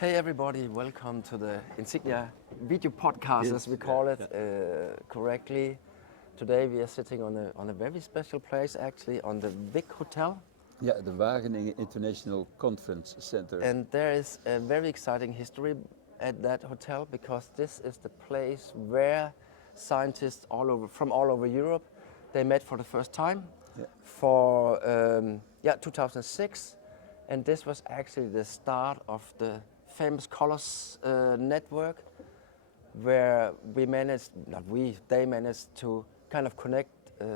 Hey everybody, welcome to the Insignia video podcast, Yes, as we call it correctly. Today we are sitting on a very special place, actually, on the Vic Hotel. Yeah, the Wageningen International Conference Center. And there is a very exciting history at that hotel, because this is the place where scientists from all over Europe, they met for the first time for 2006. And this was actually the start of the famous Colors network, where they managed to kind of connect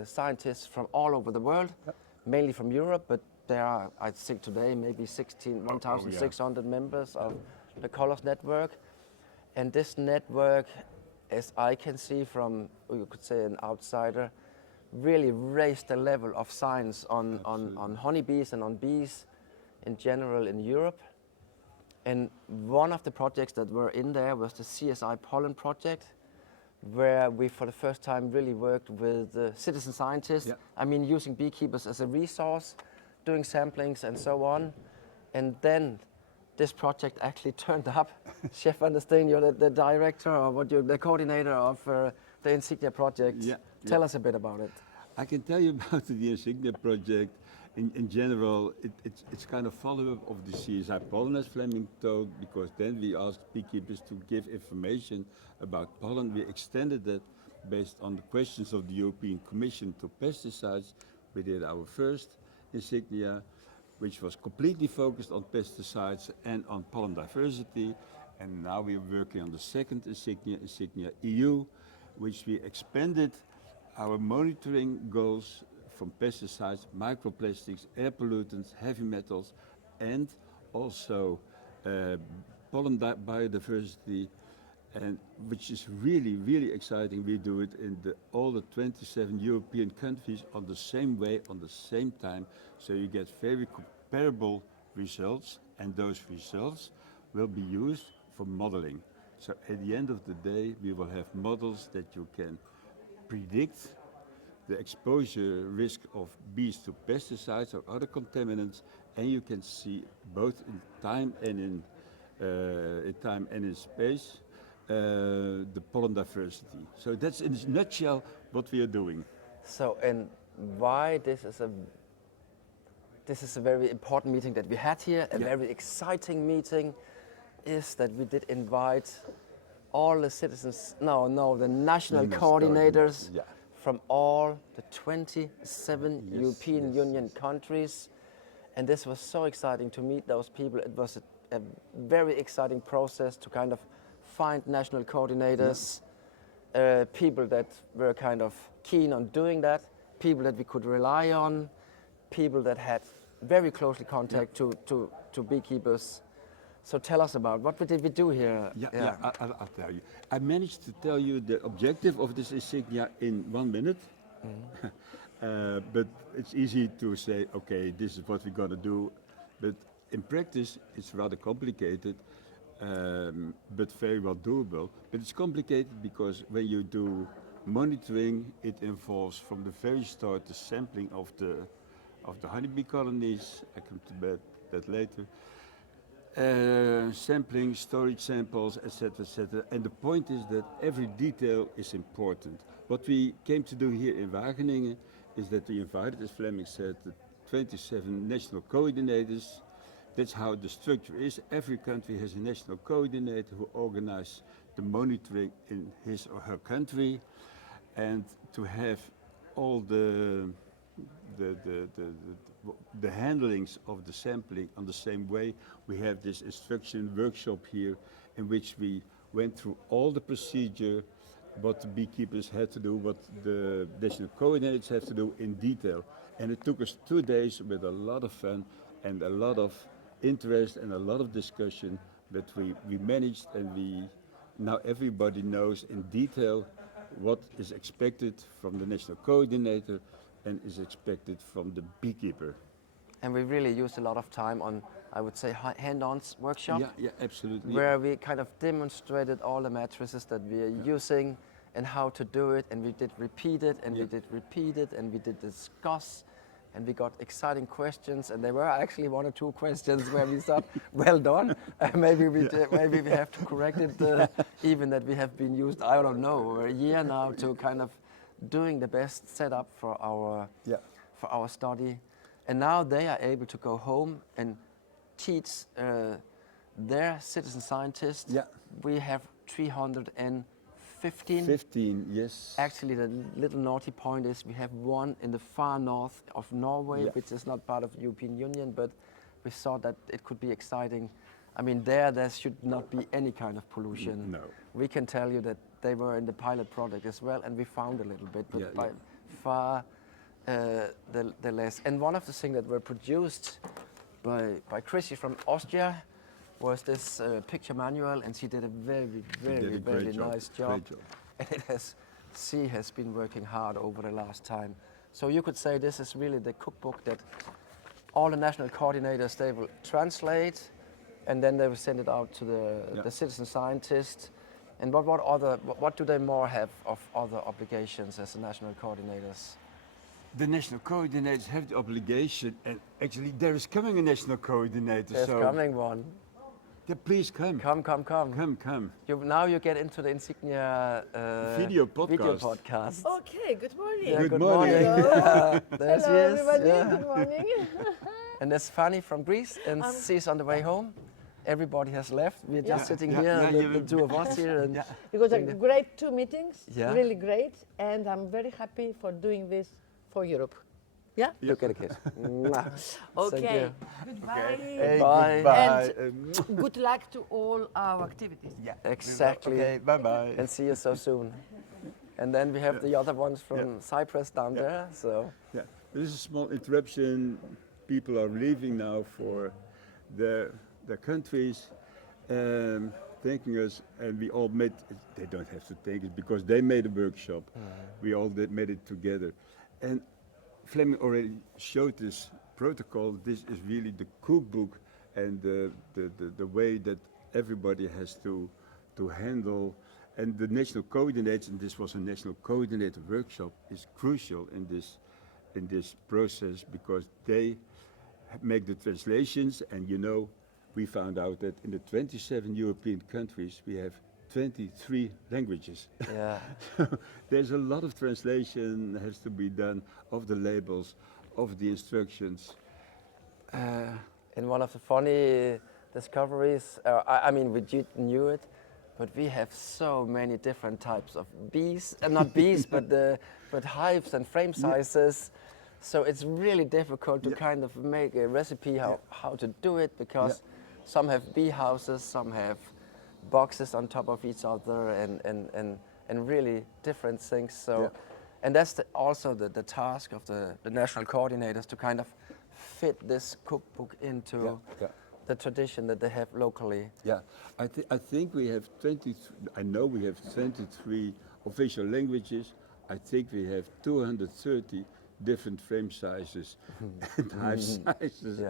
scientists from all over the world, mainly from Europe, but there are, I think today, maybe 1,600 members of the Colors network. And this network, as I can see from, you could say, an outsider, really raised the level of science on honeybees and on bees in general in Europe. And one of the projects that were in there was the CSI pollen project, where we for the first time really worked with citizen scientists. Yeah. I mean, using beekeepers as a resource, doing samplings and so on. And then this project actually turned up. Chef Van der Steen, you're the director, or the coordinator of the Insignia project. Tell us a bit about it. I can tell you about the Insignia project. In general, it's kind of follow-up of the CSI pollen, as Fleming told, because then we asked beekeepers to give information about pollen. We extended that based on the questions of the European Commission to pesticides. We did our first Insignia, which was completely focused on pesticides and on pollen diversity. And now we're working on the second Insignia, Insignia-EU, which we expanded our monitoring goals from pesticides, microplastics, air pollutants, heavy metals, and also pollen biodiversity, and which is really, really exciting. We do it in all the 27 European countries on the same way, on the same time, so you get very comparable results, and those results will be used for modeling. So at the end of the day, we will have models that you can predict the exposure risk of bees to pesticides or other contaminants, and you can see both in time and in space the pollen diversity. So that's in a nutshell what we are doing. So, and why this is a very important meeting that we had here, a very exciting meeting, is that we did invite all the citizens, the national coordinators from all the 27 European Union countries. And this was so exciting to meet those people. It was a very exciting process to kind of find national coordinators, people that were kind of keen on doing that, people that we could rely on, people that had very closely contact to beekeepers. So tell us about what did we do here? I'll tell you. I managed to tell you the objective of this Insignia in 1 minute. But it's easy to say, okay, this is what we're going to do. But in practice, it's rather complicated, but very well doable. But it's complicated because when you do monitoring, it involves from the very start the sampling of the honeybee colonies. I come to that later. Sampling, storage samples, etc., etc. And the point is that every detail is important. What we came to do here in Wageningen is that we invited, as Fleming said, the 27 national coordinators. That's how the structure is. Every country has a national coordinator who organizes the monitoring in his or her country, and to have all the handlings of the sampling on the same way. We have this instruction workshop here in which we went through all the procedure, what the beekeepers had to do, what the national coordinators have to do in detail. And it took us 2 days with a lot of fun and a lot of interest and a lot of discussion that we managed, and now everybody knows in detail what is expected from the national coordinator and is expected from the beekeeper. And we really used a lot of time on, I would say, hand-on workshop. Yeah, absolutely. Where we kind of demonstrated all the matrices that we are using and how to do it, and we did repeat it, and we did repeat it, and we did discuss and we got exciting questions, and there were actually one or two questions where we thought, well done, maybe we have to correct it, even that we have been used, I don't know, a year now to kind of doing the best setup for our study. And now they are able to go home and teach their citizen scientists. Yeah. We have 315. 15, yes. Actually, the little naughty point is we have one in the far north of Norway, which is not part of the European Union, but we saw that it could be exciting. I mean, there should not be any kind of pollution. No. We can tell you that they were in the pilot project as well, and we found a little bit, but by far the less. And one of the things that were produced by Chrissy from Austria was this picture manual, and she did a very nice job. Great job. And she has been working hard over the last time. So you could say this is really the cookbook that all the national coordinators, they will translate, and then they will send it out to the citizen scientists. And what do they more have of other obligations as the national coordinators? The national coordinators have the obligation, and actually there is coming a national coordinator. There's coming one. Yeah, please come. Come. Come. Now you get into the Insignia Video podcast. Okay, good morning. Yeah, Good morning. There she Hello, is. everybody. Yeah. Good morning. And that's Fanny from Greece, and she's on the way home. Everybody has left. We're just sitting here, the two of us here. And It was a great 2 meetings, Yeah. really great, and I'm very happy for doing this for Europe. Yeah? look at the kids. Mwah. Thank Okay. you. Goodbye. Hey, Bye. goodbye. Good luck to all our activities. Yeah. Exactly. Okay, bye-bye. And see you so soon. And then we have the other ones from Cyprus down there. So Yeah, this is a small interruption. People are leaving now for their countries, thanking us, and we all made. They don't have to thank us because they made a workshop. We all made it together, and Fleming already showed this protocol. This is really the cookbook and the way that everybody has to handle. And the national coordinators, and this was a national coordinator workshop, is crucial in this process because they make the translations. And you know, we found out that in the 27 European countries we have 23 languages. yeah, There's a lot of translation has to be done of the labels, of the instructions. and one of the funny discoveries. I mean, we knew it, but we have so many different types of bees, not bees, but hives and frame sizes. So it's really difficult to kind of make a recipe how to do it because some have bee houses, some have boxes on top of each other, and really different things. So, and that's also the task of the national coordinators to kind of fit this cookbook into the tradition that they have locally. Yeah, I think we have 23. I know we have 23 official languages. I think we have 230 different frame sizes and hive sizes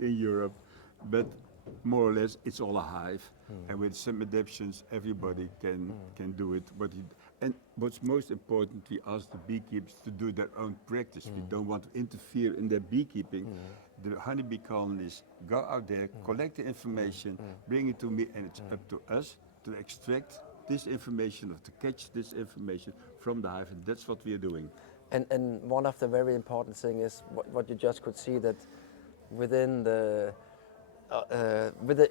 in Europe, but more or less it's all a hive, and with some adaptations everybody can do it. And what's most important, we ask the beekeepers to do their own practice. We don't want to interfere in their beekeeping. The honeybee colonies go out there, collect the information, bring it to me, and it's up to us to extract this information or to catch this information from the hive, and that's what we are doing. And one of the very important thing is what you just could see, that within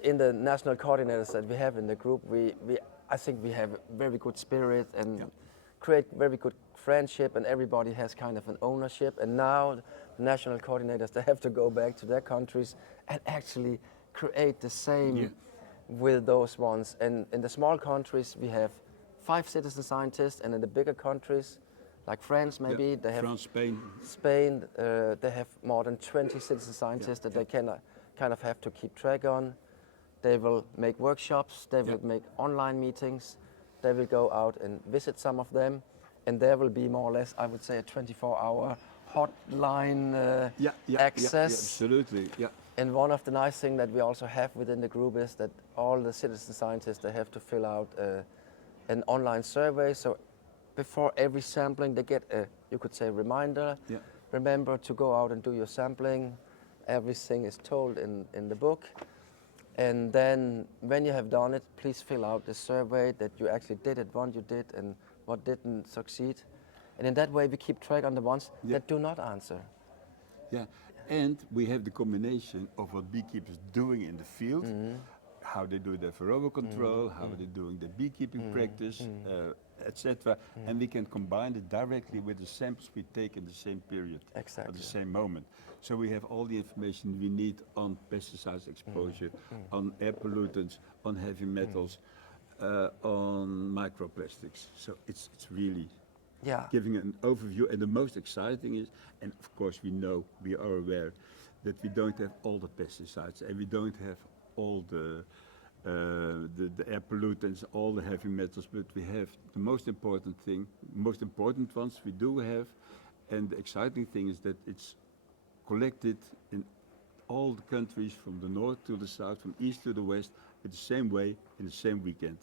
in the national coordinators that we have in the group, I think we have a very good spirit and create very good friendship, and everybody has kind of an ownership. And now the national coordinators, they have to go back to their countries and actually create the same with those ones. And in the small countries we have 5 citizen scientists, and in the bigger countries like France maybe, they have France, Spain, they have more than 20 citizen scientists that they kind of have to keep track on. They will make workshops, they will make online meetings, they will go out and visit some of them, and there will be more or less, I would say, a 24-hour hotline access. Yeah, absolutely, yeah. And one of the nice things that we also have within the group is that all the citizen scientists, they have to fill out an online survey. So before every sampling, they get a, you could say, reminder. remember to go out and do your sampling. Everything is told in the book. And then when you have done it, please fill out the survey that you actually did it, what you did and what didn't succeed. And in that way we keep track on the ones that do not answer. Yeah, and we have the combination of what beekeepers doing in the field, how they do their varroa control, how they're doing the beekeeping practice, etc. And we can combine it directly with the samples we take in the same period, Exactly. at the same moment. So we have all the information we need on pesticides exposure, on air pollutants, on heavy metals, on microplastics. So it's really giving an overview. And the most exciting is, and of course we are aware that we don't have all the pesticides and we don't have all the air pollutants, all the heavy metals, but we have the most important ones we do have. And the exciting thing is that it's collected in all the countries from the north to the south, from east to the west, in the same way, in the same weekend.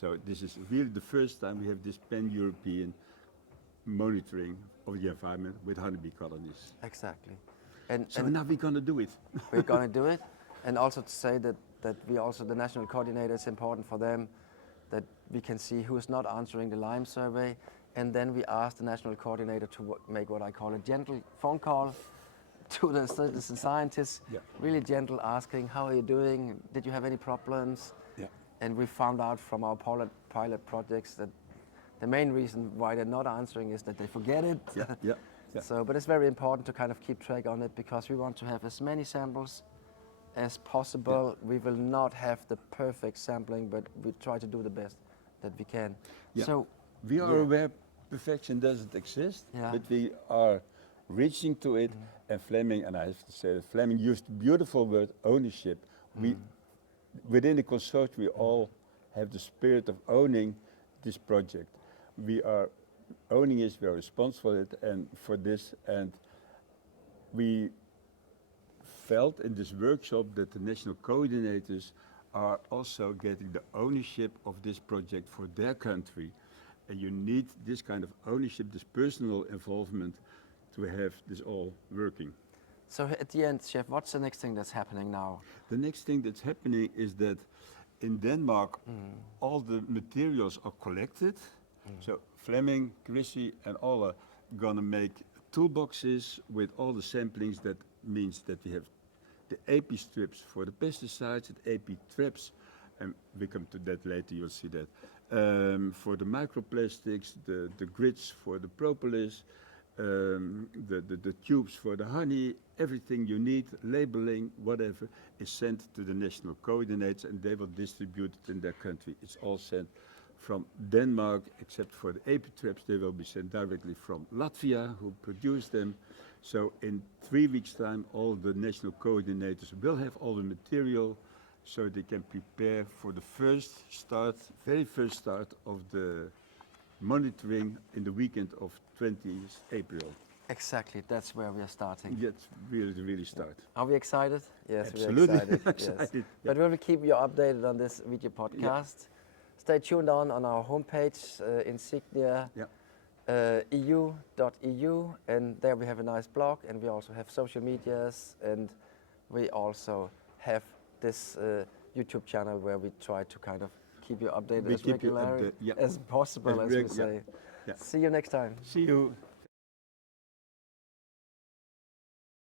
So this is really the first time we have this pan-European monitoring of the environment with honeybee colonies. Exactly. So now we're going to do it. We're going to do it. And also to say that we also, the national coordinator, it's important for them that we can see who is not answering the Lyme survey. And then we ask the national coordinator to make what I call a gentle phone call to the citizen scientists, really gentle, asking, how are you doing? Did you have any problems? Yeah. And we found out from our pilot projects that the main reason why they're not answering is that they forget it. Yeah. So, but it's very important to kind of keep track on it because we want to have as many samples as possible. We will not have the perfect sampling, but we try to do the best that we can. Yeah. So We are aware perfection doesn't exist, but we are reaching to it. And Fleming, and I have to say that Fleming used the beautiful word ownership. We, within the consortium, we all have the spirit of owning this project. We are owning it, we are responsible for this, and we felt in this workshop that the national coordinators are also getting the ownership of this project for their country. And you need this kind of ownership, this personal involvement to have this all working. So at the end, Chef, what's the next thing that's happening now? The next thing that's happening is that in Denmark, all the materials are collected. So Fleming, Chrissy, and all are gonna make toolboxes with all the samplings. That means that we have the AP strips for the pesticides, the AP traps, and we come to that later, you'll see that. For the microplastics, the grids for the propolis, the tubes for the honey, everything you need, labeling, whatever, is sent to the national coordinators and they will distribute it in their country. It's all sent from Denmark, except for the AP traps, they will be sent directly from Latvia, who produce them. So in 3 weeks' time, all the national coordinators will have all the material so they can prepare for the very first start of the monitoring in the weekend of 20th April. Exactly, that's where we are starting. That's really start. Are we excited? Yes, Absolutely. we're excited. Yes. But we will keep you updated on this video podcast. Stay tuned on our homepage, Insignia-EU.eu, and there we have a nice blog, and we also have social medias, and we also have this YouTube channel where we try to kind of keep you updated as regularly as possible, as we say. Yeah. See you next time. See you.